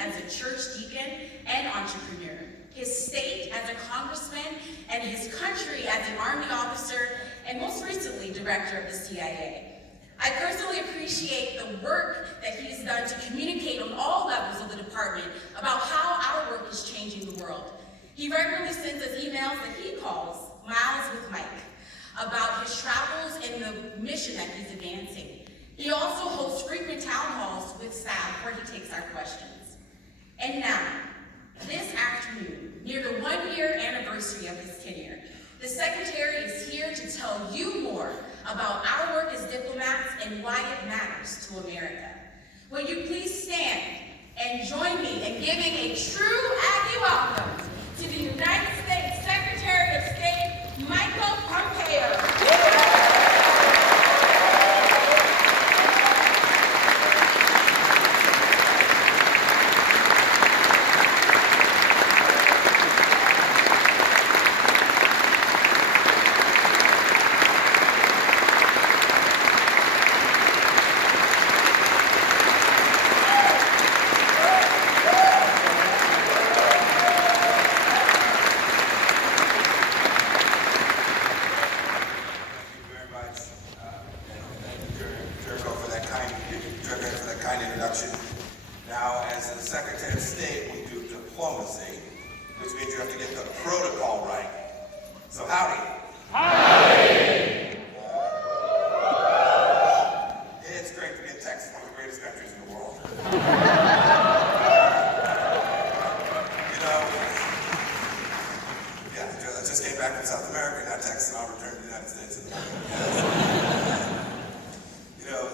as a church deacon and entrepreneur, his state as a congressman, and his country as an Army officer, and most recently, director of the CIA. I personally appreciate the work that he's done to communicate on all levels of the department about how our work is changing the world. He regularly sends us emails that he calls Miles with Mike about his travels and the mission that he's advancing. He also hosts frequent town halls with staff where he takes our questions. And now, this afternoon, near the 1-year anniversary of his tenure, the Secretary is here to tell you more about our work as diplomats and why it matters to America. Will you please stand and join me in giving a true Aggie welcome to the United States Secretary of State, Michael Pompeo. Now, as the Secretary of State, we do diplomacy, which means you have to get the protocol right. So howdy. Howdy! It's great to be in Texas, one of the greatest countries in the world. I just came back from South America, now Texas, and I'll return to the United States in the morning.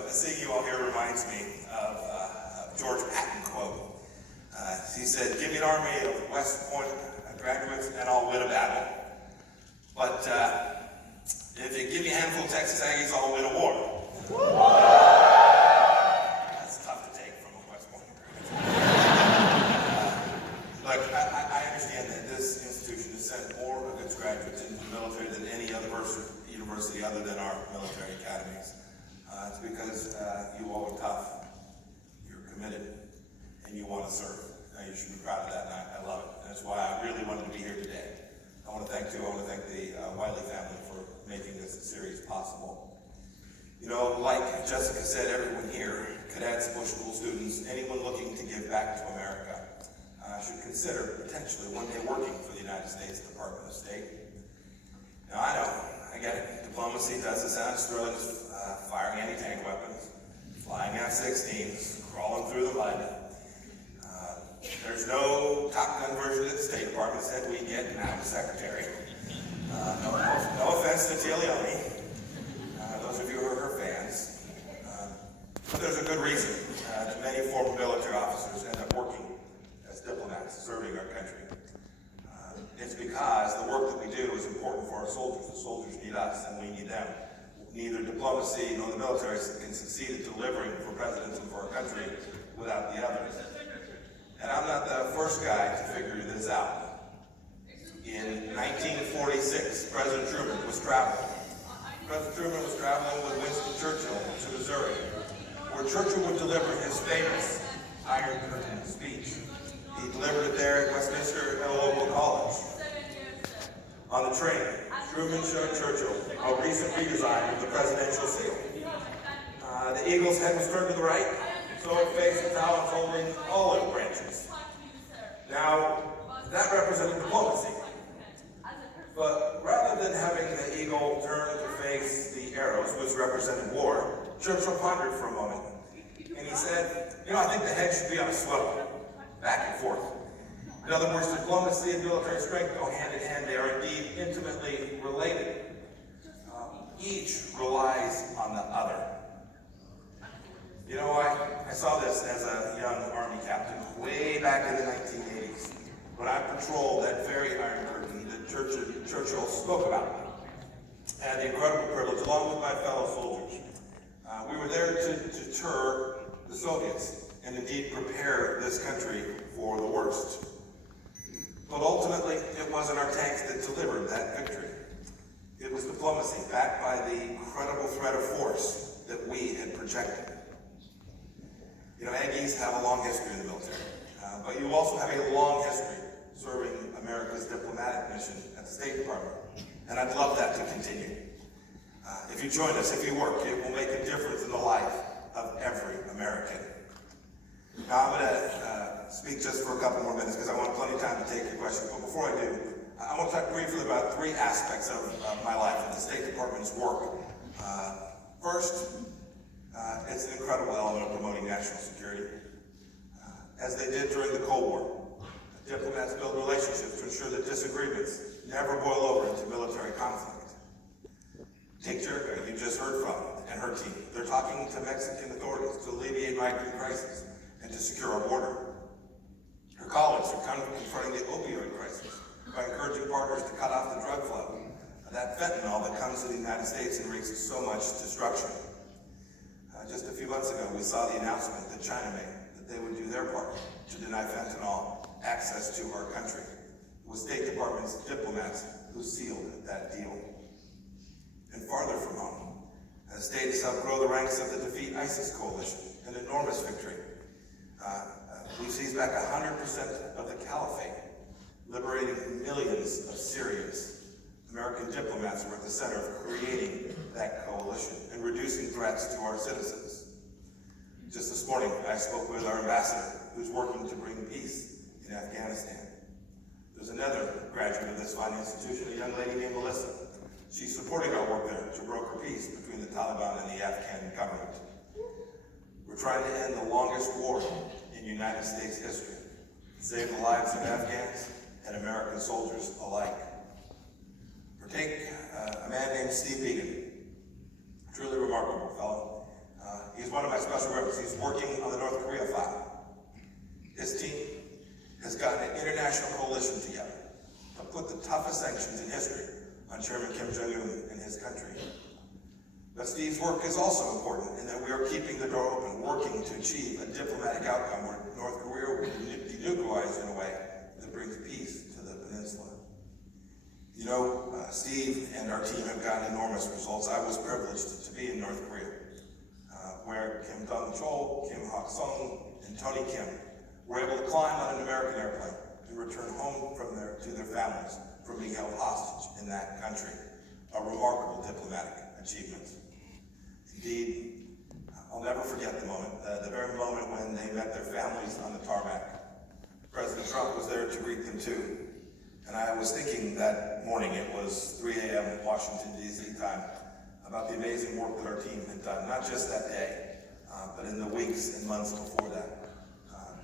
Seeing you all here reminds me of George Patton quote. He said, "Give me an army of West Point graduates and I'll win a battle. But if you give me a handful of Texas Aggies, I'll win a war." That's tough to take from a West Point graduate. Look, I understand that this institution has sent more of its graduates into the military than any other university other than our military academies. It's because you all are tough, you're committed, and you want to serve. You should be proud of that, and I love it. And that's why I really wanted to be here today. I want to thank the Wiley family for making this series possible. Like Jessica said, everyone here, cadets, Bush School students, anyone looking to give back to America, should consider potentially one day working for the United States Department of State. Now, I get it. Diplomacy doesn't sound as thrilling as firing anti-tank weapons, flying F-16s, crawling through the mud. There's no Top Gun version of the State Department said we get now the Secretary. No offense to Tia Leone, those of you who are her fans. But there's a good reason that many former military officers end up working as diplomats, serving our country. It's because the work that we do is important for our soldiers. The soldiers need us and we need them. Neither diplomacy nor the military can succeed at delivering for presidents and for our country without the others. And I'm not the first guy to figure this out. In 1946, President Truman was traveling. President Truman was traveling with Winston Churchill to Missouri, where Churchill would deliver his famous Iron Curtain speech. He delivered it there at Westminster Local College. On the train, Truman showed Churchill a recent redesign of the presidential seal. The eagle's head was turned to the right, so it faced the talons holding olive branches. Now, that represented diplomacy. But rather than having the eagle turn to face the arrows, which represented war, Churchill pondered for a moment. And he said, I think the head should be on a swivel, back and forth. In other words, diplomacy and military strength go hand in hand. They are indeed intimately related. Each relies on the other. I saw this as a young Army captain way back in the 1980s when I patrolled that very Iron Curtain that Churchill spoke about. I had the incredible privilege, along with my fellow soldiers. We were there to deter the Soviets and indeed prepare this country for the worst. But ultimately, it wasn't our tanks that delivered that victory. It was diplomacy backed by the incredible threat of force that we had projected. Aggies have a long history in the military. But you also have a long history serving America's diplomatic mission at the State Department, and I'd love that to continue. If you join us, if you work, it will make a difference in the life of every American. Now I'm going to speak just for a couple more minutes because I want plenty of time to take your questions. But before I do, I want to talk briefly about three aspects of my life and the State Department's work. First, it's an incredible element of promoting national security. As they did during the Cold War, diplomats build relationships to ensure that disagreements never boil over into military conflict. Take Jerica, you just heard from, and her team. They're talking to Mexican authorities to alleviate migrant crisis and to secure our border. Her colleagues are confronting the opioid crisis by encouraging partners to cut off the drug flow, that fentanyl that comes to the United States and wreaks so much destruction. Just a few months ago, we saw the announcement that China made that they would do their part to deny fentanyl access to our country. It was State Department's diplomats who sealed that deal. And farther from home, the state has helped grow the ranks of the Defeat ISIS coalition, an enormous victory. We've seized back 100% of the caliphate, liberating millions of Syrians. American diplomats were at the center of creating that coalition and reducing threats to our citizens. Just this morning, I spoke with our ambassador, who's working to bring peace in Afghanistan. There's another graduate of this fine institution, a young lady named Melissa. She's supporting our work there to broker peace between the Taliban and the Afghan government. We're trying to end the longest war in United States history, save the lives of Afghans and American soldiers alike. Or take a man named Steve Egan, truly remarkable fellow. He's one of my special reps. He's working on the North Korea file. His team has gotten an international coalition together to put the toughest sanctions in history on Chairman Kim Jong-un and his country. But Steve's work is also important in that we are keeping the door open, working to achieve a diplomatic outcome where North Korea will be denuclearized in a way that brings peace to the peninsula. You know, Steve and our team have gotten enormous results. I was privileged to be in North Korea, where Kim Dong-chol, Kim Hak-sung, and Tony Kim were able to climb on an American airplane and return home to their families from being held hostage in that country. A remarkable diplomatic achievement. Indeed, I'll never forget the moment, the very moment when they met their families on the tarmac. President Trump was there to greet them too. And I was thinking that morning, it was 3 a.m. Washington, D.C. time, about the amazing work that our team had done, not just that day, but in the weeks and months before that.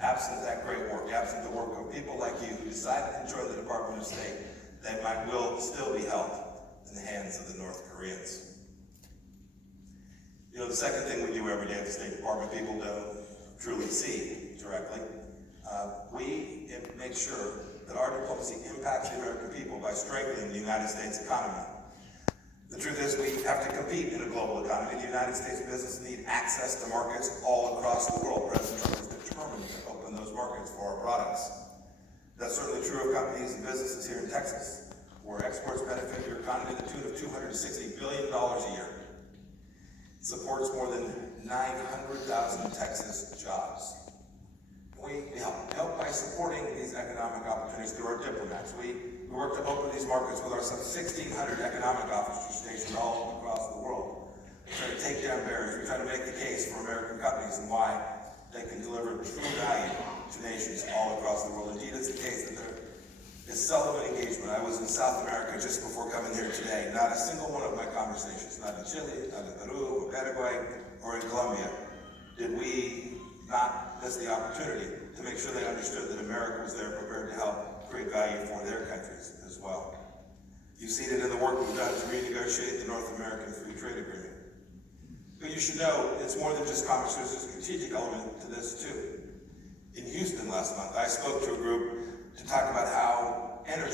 Absent that great work, absent the work of people like you who decided to join the Department of State, they will still be held in the hands of the North Koreans. You know, the second thing we do every day at the State Department, people don't truly see directly. We make sure that our diplomacy impacts the American people by strengthening the United States economy. The truth is, we have to compete in a global economy. The United States business need access to markets all across the world. President Trump is determined to open those markets for our products. That's certainly true of companies and businesses here in Texas, where exports benefit your economy to the tune of $260 billion a year. It supports more than 900,000 Texas jobs. We help by supporting these economic opportunities through our diplomats. We work to open these markets with our some 1,600 economic officers stationed all across the world. We try to take down barriers. We try to make the case for American companies and why they can deliver true value to nations all across the world. Indeed, it's the case that there is seldom an engagement. I was in South America just before coming here today. Not a single one of my conversations, not in Chile, not in Peru, or Paraguay, or in Colombia, did we not miss the opportunity to make sure they understood that America was there prepared to help create value for their countries as well. You've seen it in the work we've done to renegotiate the North American Free Trade Agreement. But you should know it's more than just commerce. There's a strategic element to this too. In Houston last month, I spoke to a group to talk about how energy